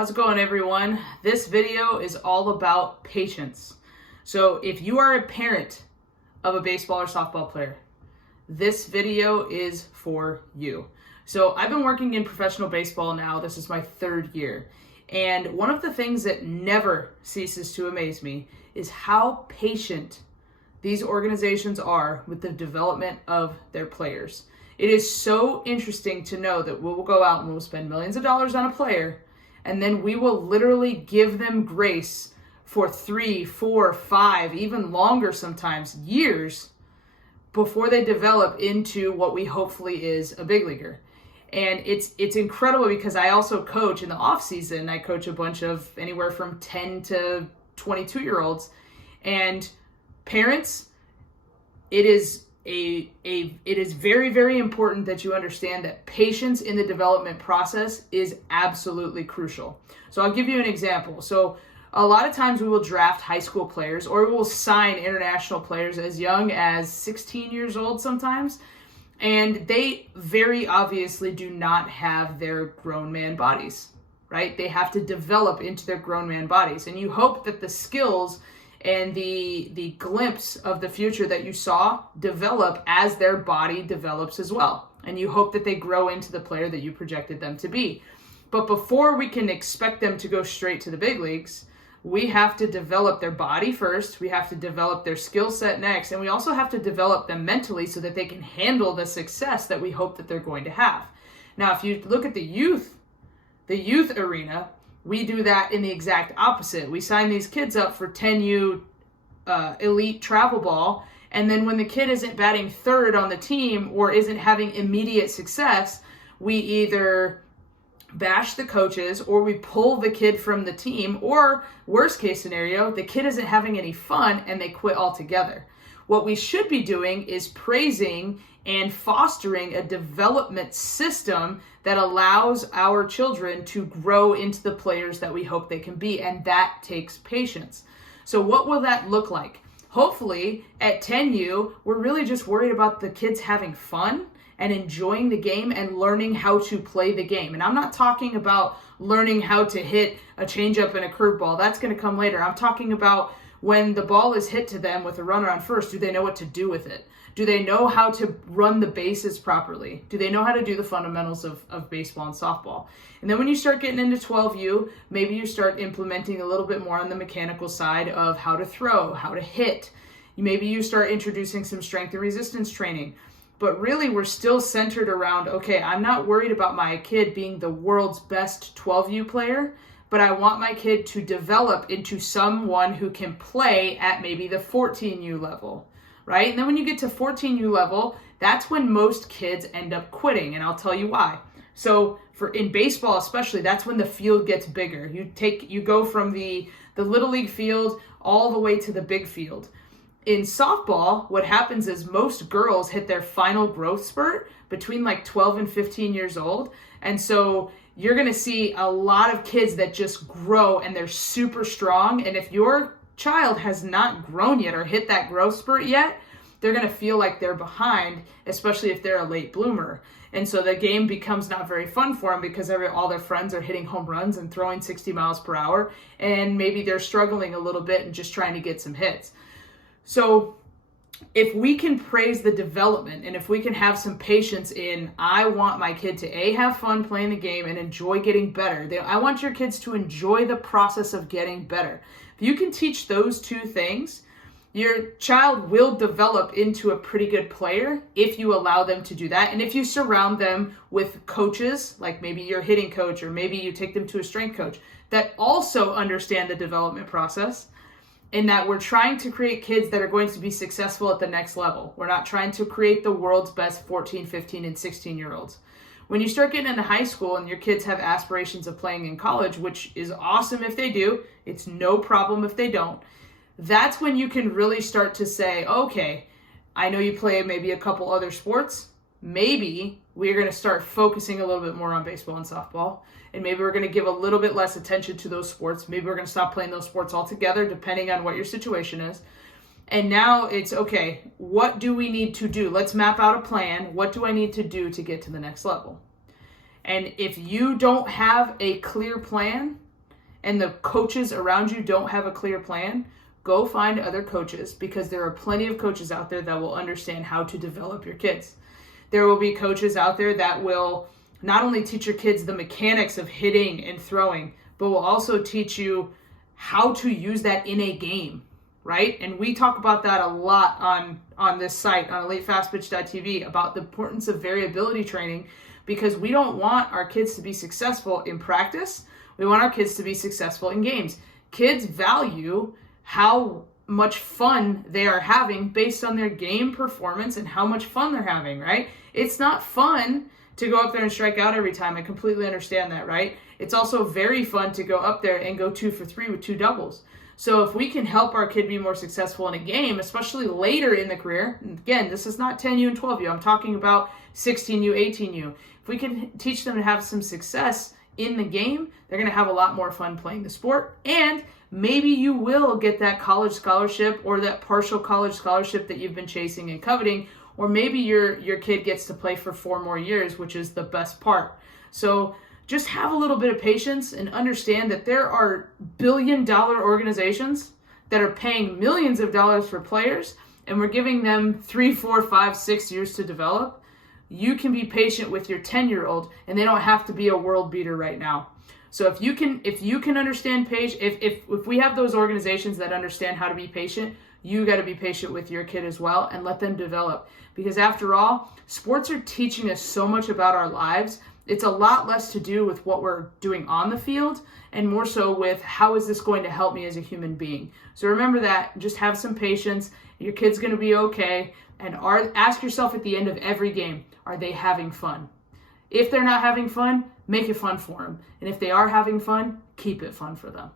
How's it going, everyone? This video is all about patience. So if you are a parent of a baseball or softball player, this video is for you. So I've been working in professional baseball now. This is my third year. And one of the things that never ceases to amaze me is how patient these organizations are with the development of their players. It is so interesting to know that we will go out and we'll spend millions of dollars on a player, and then we will literally give them grace for 3, 4, 5, even longer sometimes, years before they develop into what we hopefully is a big leaguer. And it's incredible because I also coach in the off season. I coach a bunch of anywhere from 10 to 22-year-olds. And parents, it is very, very important that you understand that patience in the development process is absolutely crucial. So I'll give you an example. So a lot of times we will draft high school players, or we will sign international players as young as 16 years old sometimes. And they very obviously do not have their grown man bodies, right? They have to develop into their grown man bodies. And you hope that the skills and the glimpse of the future that you saw develop as their body develops as well. And you hope that they grow into the player that you projected them to be. But before we can expect them to go straight to the big leagues, we have to develop their body first, we have to develop their skill set next, and we also have to develop them mentally so that they can handle the success that we hope that they're going to have. Now, if you look at the youth arena, we do that in the exact opposite. We sign these kids up for 10U elite travel ball, and then when the kid isn't batting third on the team or isn't having immediate success, we either bash the coaches or we pull the kid from the team, or worst case scenario, the kid isn't having any fun and they quit altogether. What we should be doing is praising and fostering a development system that allows our children to grow into the players that we hope they can be, and that takes patience. So what will that look like? Hopefully at 10U, we're really just worried about the kids having fun and enjoying the game and learning how to play the game. And I'm not talking about learning how to hit a changeup and a curveball. That's going to come later. I'm talking about when the ball is hit to them with a runner on first, do they know what to do with it? Do they know how to run the bases properly? Do they know how to do the fundamentals of baseball and softball? And then when you start getting into 12U, maybe you start implementing a little bit more on the mechanical side of how to throw, how to hit. Maybe you start introducing some strength and resistance training. But really, we're still centered around, okay, I'm not worried about my kid being the world's best 12U player, but I want my kid to develop into someone who can play at maybe the 14U level, right? And then when you get to 14U level, that's when most kids end up quitting, and I'll tell you why. So in baseball especially, that's when the field gets bigger. You go from the little league field all the way to the big field. In softball, what happens is most girls hit their final growth spurt between like 12 and 15 years old. And so you're going to see a lot of kids that just grow and they're super strong. And if your child has not grown yet or hit that growth spurt yet, they're going to feel like they're behind, especially if they're a late bloomer. And so the game becomes not very fun for them because all their friends are hitting home runs and throwing 60 miles per hour. And maybe they're struggling a little bit and just trying to get some hits. So if we can praise the development and if we can have some patience in, I want my kid to have fun playing the game and enjoy getting better. I want your kids to enjoy the process of getting better. If you can teach those two things, your child will develop into a pretty good player if you allow them to do that. And if you surround them with coaches, like maybe your hitting coach, or maybe you take them to a strength coach that also understand the development process, in that we're trying to create kids that are going to be successful at the next level. We're not trying to create the world's best 14, 15, and 16-year-olds. When you start getting into high school and your kids have aspirations of playing in college, which is awesome if they do, it's no problem if they don't, that's when you can really start to say, okay, I know you play maybe a couple other sports. Maybe we're going to start focusing a little bit more on baseball and softball. And maybe we're going to give a little bit less attention to those sports. Maybe we're going to stop playing those sports altogether, depending on what your situation is. And now it's, okay, what do we need to do? Let's map out a plan. What do I need to do to get to the next level? And if you don't have a clear plan, and the coaches around you don't have a clear plan, go find other coaches, because there are plenty of coaches out there that will understand how to develop your kids. There will be coaches out there that will not only teach your kids the mechanics of hitting and throwing, but will also teach you how to use that in a game, right? And we talk about that a lot on this site, on EliteFastPitch.tv, about the importance of variability training, because we don't want our kids to be successful in practice. We want our kids to be successful in games. Kids value how much fun they are having based on their game performance and how much fun they're having, right? It's not fun to go up there and strike out every time. I completely understand that, right? It's also very fun to go up there and go 2 for 3 with 2 doubles. So if we can help our kid be more successful in a game, especially later in the career, and again, this is not 10U and 12U, I'm talking about 16U, 18U. If we can teach them to have some success in the game, they're going to have a lot more fun playing the sport, and maybe you will get that college scholarship or that partial college scholarship that you've been chasing and coveting, or maybe your kid gets to play for 4 more years, which is the best part. So just have a little bit of patience and understand that there are billion-dollar organizations that are paying millions of dollars for players, and we're giving them 3, 4, 5, 6 years to develop. You can be patient with your 10-year-old, and they don't have to be a world beater right now. So if you can understand if we have those organizations that understand how to be patient, you got to be patient with your kid as well and let them develop. Because after all, sports are teaching us so much about our lives. It's a lot less to do with what we're doing on the field and more so with how is this going to help me as a human being. So remember that. Just have some patience. Your kid's going to be okay. And ask yourself at the end of every game, are they having fun? If they're not having fun, make it fun for them. And if they are having fun, keep it fun for them.